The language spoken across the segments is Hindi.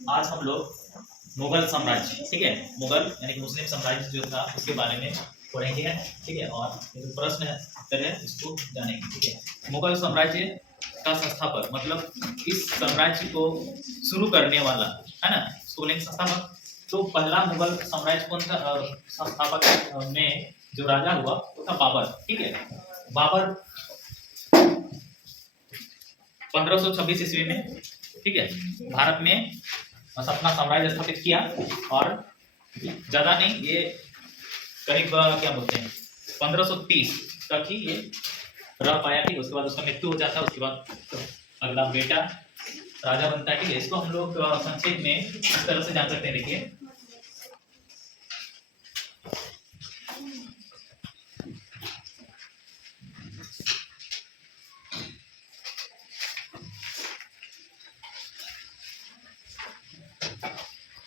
आज हम लोग मुगल साम्राज्य, ठीक है, मुगल यानी कि मुस्लिम साम्राज्य जो था उसके बारे में पढ़ेंगे, ठीक है। और ये जो प्रश्न है उत्तर है इसको जानेंगे, ठीक है। मुगल साम्राज्य का संस्थापक मतलब इस साम्राज्य को शुरू करने वाला, है ना, इसको बोलेंगे संस्थापक। तो पहला मुगल साम्राज्य कौन था? संस्थापक में जो राजा हुआ वो था बाबर, ठीक है। बाबर 1526 ईस्वी में, ठीक है, भारत में अपना साम्राज्य स्थापित किया। और ज्यादा नहीं, ये करीब क्या बोलते हैं 1530 तक ही ये रह पाया, ठीक। उसके बाद उसका मृत्यु हो जाता है। उसके बाद अगला बेटा राजा बनता है, ठीक है। इसको हम लोग संक्षेप में इस तरह से जान सकते हैं, देखिए।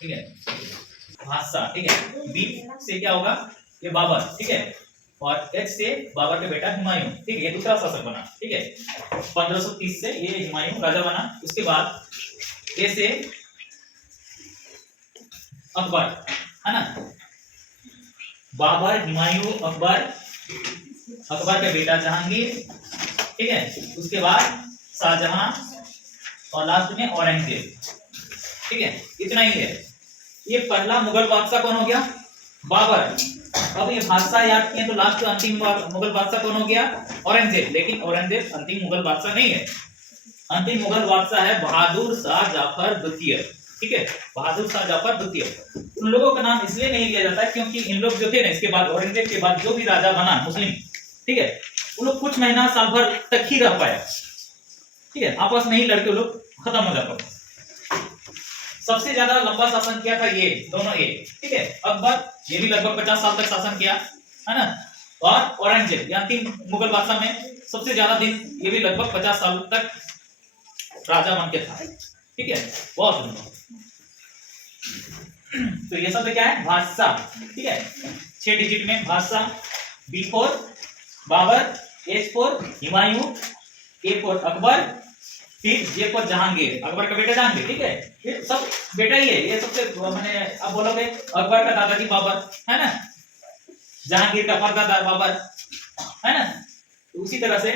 ठीक है, बादशाह, ठीक है। बी से क्या होगा? ये बाबर, ठीक है। और एच से बाबर का बेटा हुमायूं, ठीक है, ये दूसरा शासक बना, ठीक है। 1530 से ये हुमायूं राजा बना। उसके बाद ए से अकबर, है ना। बाबर, हुमायूं, अकबर, अकबर का बेटा जहांगीर, ठीक है। उसके बाद शाहजहां और लास्ट में औरंगजेब, ठीक है। इतना ही है। ये पहला मुगल बादशाह कौन हो गया? बाबर। अब ये बादशाह याद किए तो लास्ट अंतिम मुगल बादशाह कौन हो गया? औरंगजेब। लेकिन औरंगजेब अंतिम मुगल बादशाह नहीं है। अंतिम मुगल बादशाह है बहादुर शाह जफर द्वितीय, ठीक है। बहादुर शाह जफर द्वितीय। उन लोगों का नाम इसलिए नहीं लिया जाता क्योंकि इन लोग जो थे ना, इसके बाद औरंगजेब के बाद जो भी राजा बना मुस्लिम, ठीक है, वो लोग कुछ महीना साल भर तक ही रह पाया, ठीक है। आपस में ही लड़के लोग खत्म हो जाते। सबसे ज्यादा लंबा शासन किया था ये दोनों, ये, ठीक है। अकबर ये भी लगभग 50 साल तक शासन किया, है ना। और औरंगजेब ये अंतिम मुगल बादशाह में सबसे ज्यादा दिन, ये भी लगभग 50 साल तक राजा बन के था, ठीक है। बहुत लंबा। तो ये सब क्या है? बादशाह, ठीक है। 6 डिजिट में बादशाह। B4 Babar, H4 Humayun, A4 Akbar, फिर J4 जहांगीर, अकबर का बेटा जहांगीर, ठीक है। ये सब बेटा ही है। ये सबसे मैंने अब बोलोगे अकबर का दादाजी बाबर, है ना, जहांगीर का परदादा बाबर, है ना। तो उसी तरह से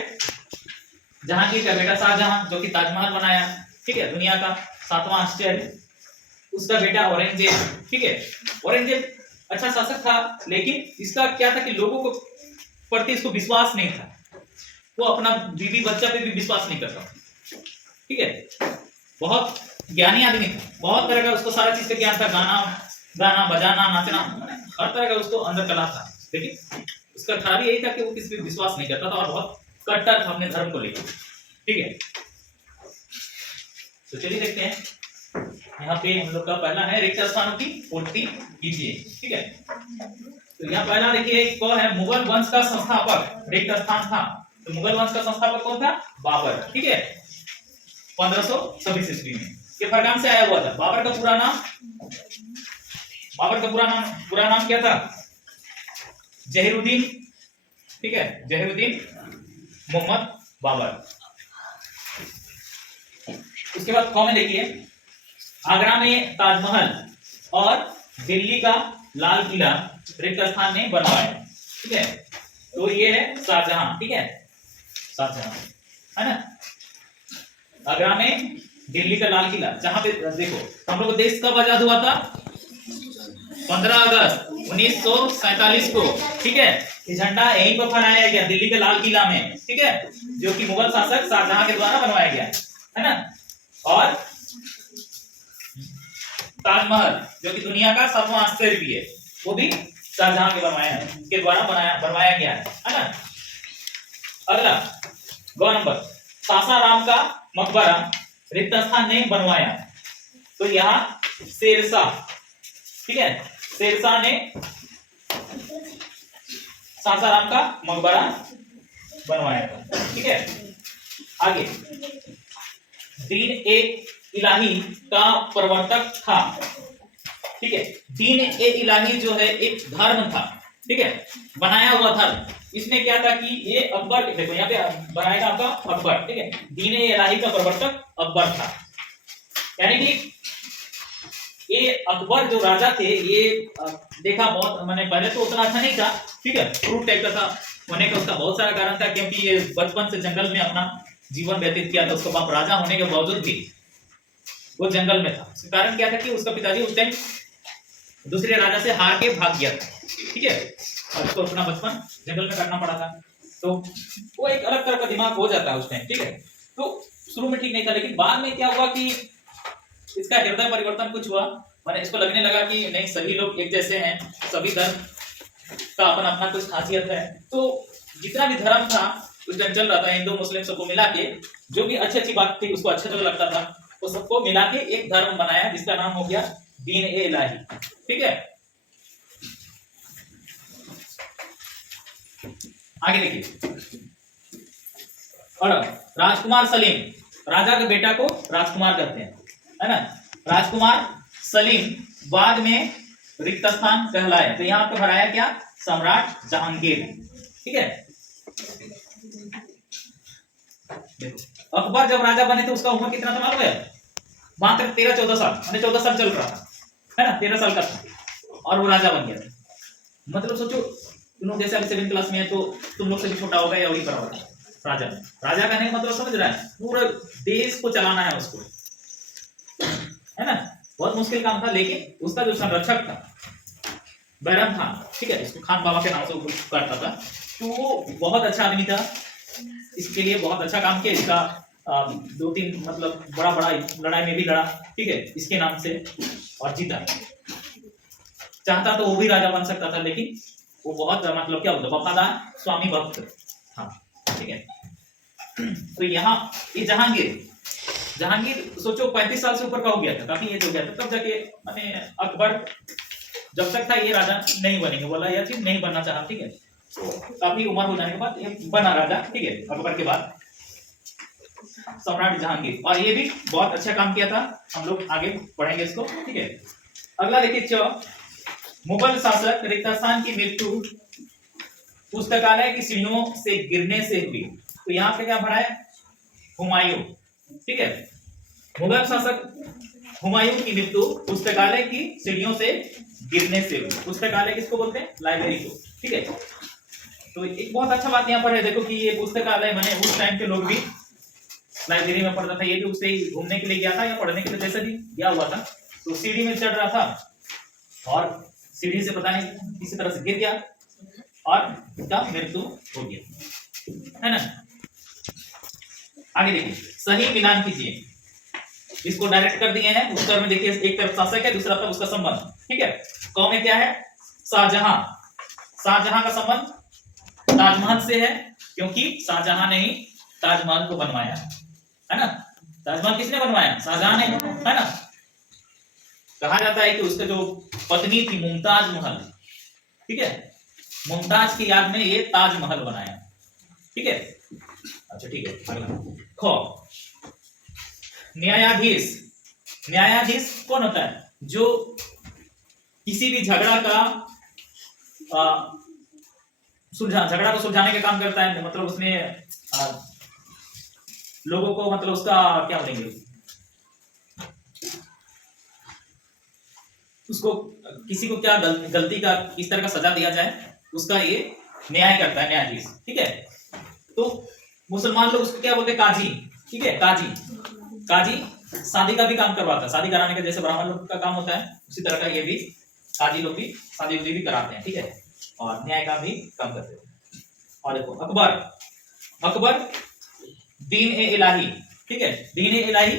जहांगीर का बेटा शाहजहां जो कि ताजमहल बनाया, ठीक है, दुनिया का 7वां आश्चर्य, उसका बेटा औरंगजेब, ठीक है। औरंगजेब अच्छा शासक था, लेकिन इसका क्या था कि लोगों को प्रति इसको विश्वास नहीं था। वो अपना बीवी बच्चा पे भी विश्वास नहीं करता, ठीक है। बहुत ज्ञानी आदमी था, बहुत तरह का उसको सारा चीज का ज्ञान था, गाना बजाना, नाचना, हर तरह का उसको अंदर कला था। लेकिन उसका खराबी यही था कि वो किसी पे विश्वास नहीं करता था और बहुत कट्टर था अपने धर्म को लेकर, ठीक है। तो चलिए देखते हैं। यहाँ पे हम लोग का पहला है रिक्त स्थानों की पूर्ति कीजिए, ठीक है। तो यहाँ पहला देखिए कौन है? मुगल वंश का संस्थापक रिक्त स्थान था। तो मुगल वंश का संस्थापक कौन था? बाबर, ठीक है। 1526 ईस्वी में ये फरगान से आया हुआ था। बाबर का पूरा नाम क्या था? जहीरुद्दीन, ठीक है, जहीरुद्दीन मोहम्मद बाबर। उसके बाद कौन है देखिए, आगरा में ताजमहल और दिल्ली का लाल किला रिक्त स्थान में बनवाया, ठीक है। तो ये है शाहजहां, ठीक है, शाहजहां, है ना। आगरा में दिल्ली का लाल किला, जहां पे देखो हम लोग देश कब आजाद हुआ था? 15 अगस्त 1947 को, ठीक है। ये झंडा यहीं पर फहराया गया दिल्ली के लाल किला में, ठीक है, जो कि मुगल शासक शाहजहां के द्वारा बनवाया गया, है ना। और ताजमहल जो कि दुनिया का 7वां आश्चर्य भी है, वो भी शाहजहां के द्वारा बनवाया गया है ना। अगला गौ नंबर, सासाराम का मकबरा रिक्त स्थान ने बनवाया। तो यहाँ शेरशाह, ठीक है, शेरशाह ने सासाराम का मकबरा बनवाया था, ठीक है। आगे दीन ए इलाही का प्रवर्तक था, ठीक है। दीन ए इलाही जो है एक धर्म था, ठीक है, बनाया हुआ धर्म। इसमें क्या था कि ये अकबर, देखो यहाँ पे बनाएगा आपका अकबर, ठीक है। दीन ए इलाही का प्रवर्तक अकबर था, यानी कि अकबर जो राजा थे ये देखा बहुत मैंने पहले तो उतना अच्छा नहीं था, ठीक है, क्रूर टाइप का था होने का। उसका बहुत सारा कारण था, क्योंकि ये बचपन से जंगल में अपना जीवन व्यतीत किया था। उसका बाप राजा होने के बावजूद भी वो जंगल में था। उसका कारण क्या था कि उसका पिताजी उस टाइम दूसरे राजा से हार के भाग गया था, ठीक है, और उसको अपना बचपन जंगल में काटना पड़ा था। तो वो एक अलग तरह का दिमाग हो जाता है उस टाइम, ठीक है। तो शुरू में ठीक नहीं था, लेकिन बाद में क्या हुआ कि इसका हृदय परिवर्तन कुछ हुआ। मैंने इसको लगने लगा कि नहीं, सभी लोग एक जैसे हैं, सभी धर्म का अपना अपना कुछ खासियत है। तो जितना भी धर्म था उस टाइम चल रहा था, हिंदू मुस्लिम सबको मिला के, जो भी अच्छी अच्छी बात थी उसको अच्छा जो लगता था वो सबको मिला के एक धर्म बनाया, जिसका नाम हो गया दीन ए इलाही, ठीक है। आगे देखिए, और राजकुमार सलीम, राजा के बेटा को राजकुमार कहते हैं, है ना। राजकुमार सलीम बाद में रिक्त स्थान कहलाए, तो यहाँ पे भराया क्या, सम्राट जहांगीर, ठीक है। देखो अकबर जब राजा बने थे उसका उम्र कितना था मालूम है, मात्र 13-14 साल, मैंने 14 साल चल रहा था, है ना, 13 साल का था और वो राजा बन गया था। मतलब सोचो, तुम लोग जैसे अभी 7th क्लास में है तो तुम लोग से भी छोटा होगा या वही बड़ा होगा। राजा, राजा का नहीं मतलब समझ रहा है, पूरे देश को चलाना है उसको, है ना। बहुत मुश्किल काम था, लेकिन उसका जो संरक्षक था बैरम खान, ठीक है, इसको खान बाबा के नाम से करता था, तो वो बहुत अच्छा आदमी था। इसके लिए बहुत अच्छा काम किया। इसका 2-3 मतलब बड़ा बड़ा लड़ाई में भी लड़ा, ठीक है, इसके नाम से, और जीता। चाहता तो वो भी राजा बन सकता था, लेकिन वो बहुत मतलब क्या बोलते, वफादार स्वामी भक्त, हाँ, ठीक है। तो यहाँ ये जहांगीर सोचो 35 साल से ऊपर का हो गया था, काफी एज हो गया था, तब जाके मैंने अकबर जब तक था ये राजा नहीं बनेंगे, बोला यह चीज नहीं बनना चाहा, ठीक है। तो काफी उम्र हो जाने के बाद ये बना राजा, ठीक है, अकबर के बाद सम्राट जहांगीर, और ये भी बहुत अच्छा काम किया था। हम लोग आगे पढ़ेंगे इसको, ठीक है। अगला देखिए, मुगल शासक रिक्तस्थान की मृत्यु पुस्तकालय की सीढ़ियों से गिरने से हुई। तो यहाँ पे क्या भरा है, हुमायूं, ठीक है। मुगल शासक हुमायूं की मृत्यु पुस्तकालय की सीढ़ियों से गिरने से हुई। पुस्तकालय किसको बोलते हैं, लाइब्रेरी को, ठीक है। तो एक बहुत अच्छा बात यहाँ पर है, देखो कि ये पुस्तकालय बने, उस टाइम के लोग भी लाइब्रेरी में पढ़ता था, ये भी उससे ही घूमने के लिए गया था या पढ़ने के लिए, जैसे भी गया हुआ था, तो सीढ़ी में चढ़ रहा था और सीढ़ी से पता नहीं किसी तरह से गिर गया और उसका मृत्यु हो गया, है ना। आगे देखिए, सही मिलान कीजिए, इसको डायरेक्ट कर दिए हैं। उत्तर में देखिए, एक तरफ शासक है, दूसरा तरफ उसका संबंध, ठीक है। कौ में क्या है, शाहजहां, शाहजहां का संबंध ताजमहल से है, क्योंकि शाहजहां ने ही ताजमहल को बनवाया, है ना। ताजमहल किसने बनवाया, शाहजहां ने, है ना। कहा जाता है कि उसका जो पत्नी थी मुमताज महल, ठीक है, मुमताज की याद में ये ताजमहल बनाया, ठीक है। अच्छा ठीक है, अगला ख, न्यायाधीश। न्यायाधीश कौन होता है, जो किसी भी झगड़ा का झगड़ा को सुलझाने का काम करता है, मतलब उसने लोगों को, मतलब उसका क्या बोलेंगे, उसको किसी को क्या गलती का किस तरह का सजा दिया जाए, उसका ये न्याय करता है न्यायाधीश, ठीक है। तो मुसलमान लोग उसको क्या बोलते हैं, काजी, ठीक है, काजी। काजी शादी का भी काम करवाता है, शादी कराने का, जैसे ब्राह्मण लोग का काम होता है उसी तरह का ये भी काजी लोग भी शादी भी कराते हैं, ठीक है, और न्याय का भी काम करते हैं। और देखो अकबर, अकबर दीन ए इलाही, ठीक है, दीन ए इलाही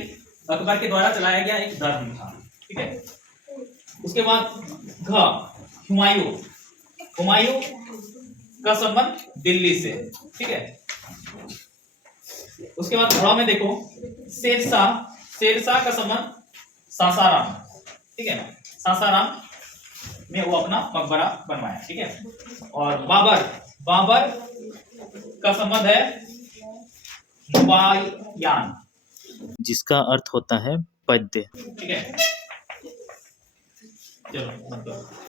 अकबर के द्वारा चलाया गया एक धर्म था, ठीक है। उसके बाद घ, हुमायूं, हुमायूं का संबंध दिल्ली से, ठीक है। उसके बाद घ में देखो शेरशाह, शेरशाह का संबंध सासाराम, ठीक है, सासाराम में वो अपना मकबरा बनवाया, ठीक है। और बाबर, बाबर का संबंध है मुबायान, जिसका अर्थ होता है पद्य। ठीक है। चलो मतलब